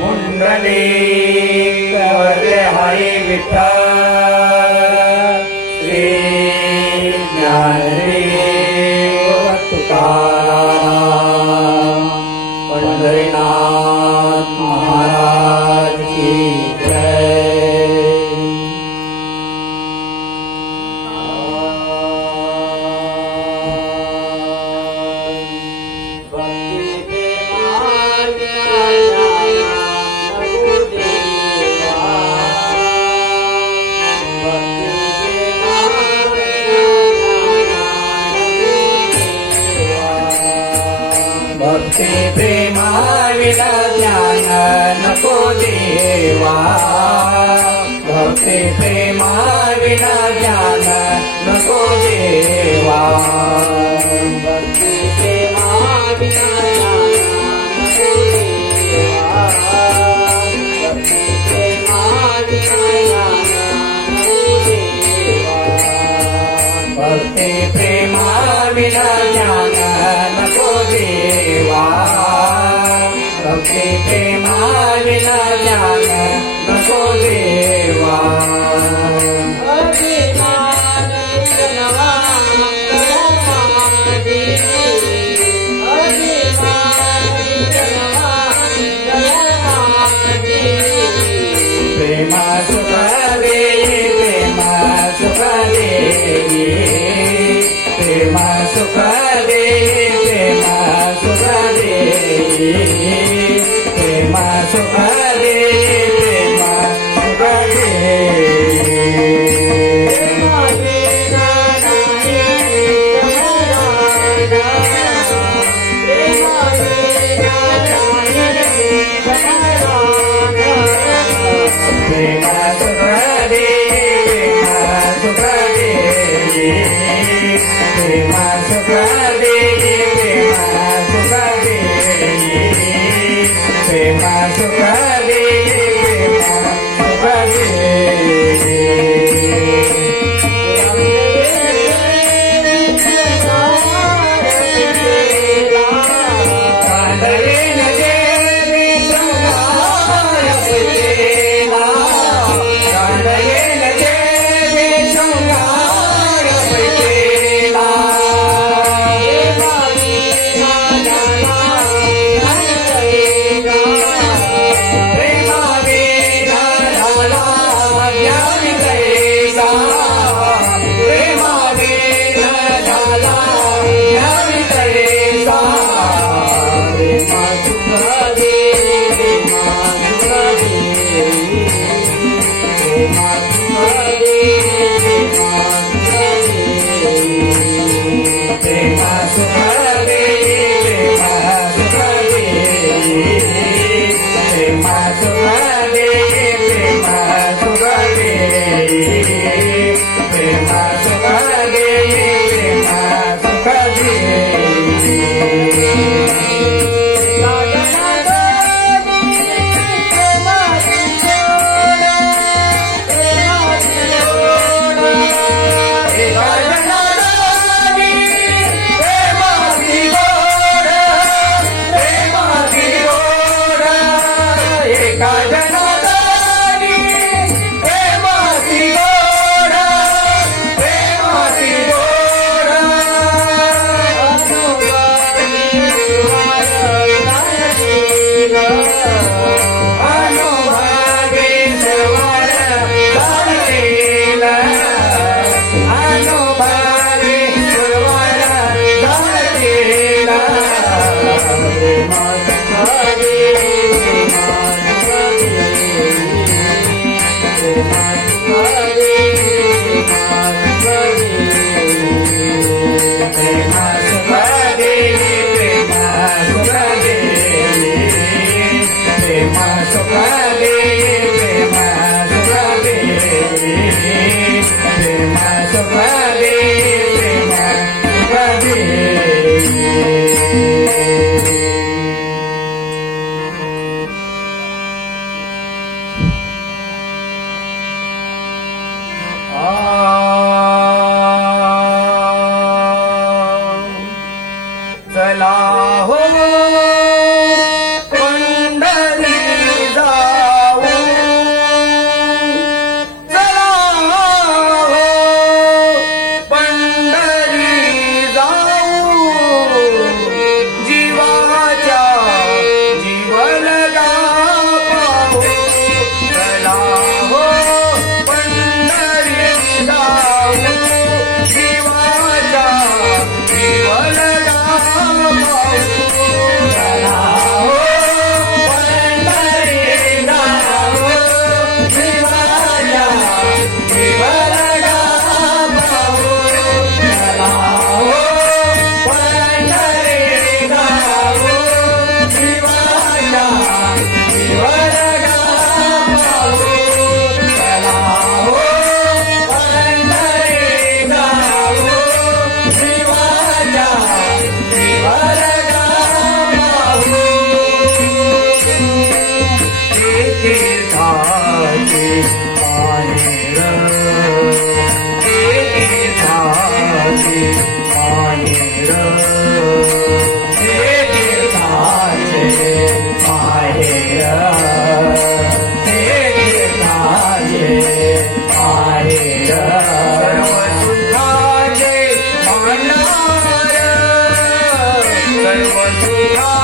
हरि we Hey, oh.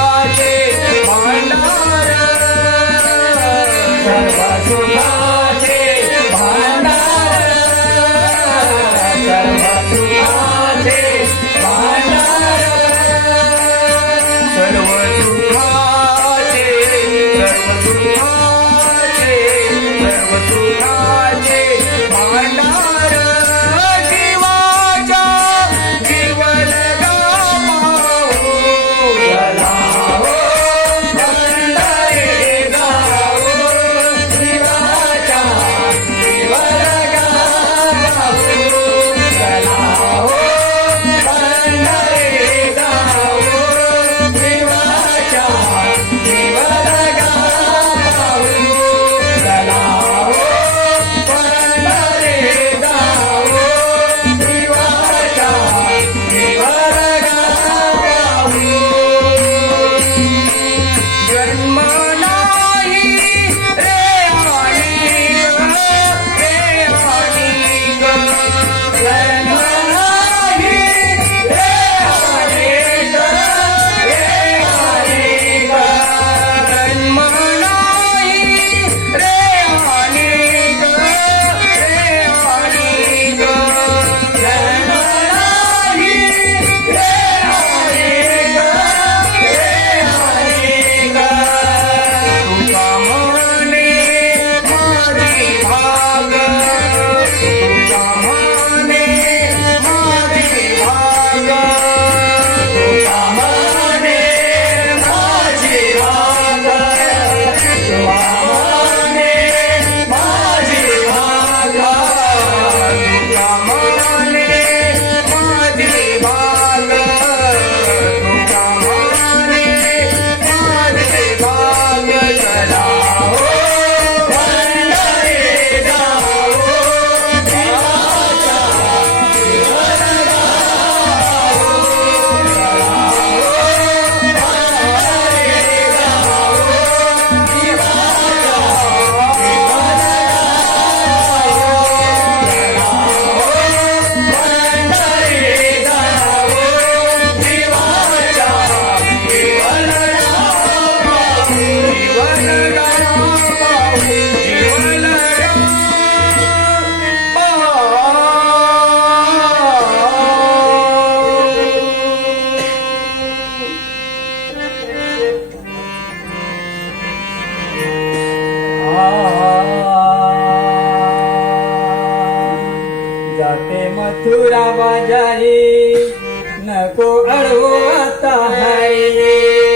ေမသူရာပါကြရီနကိုအရဝတ္တဟရီ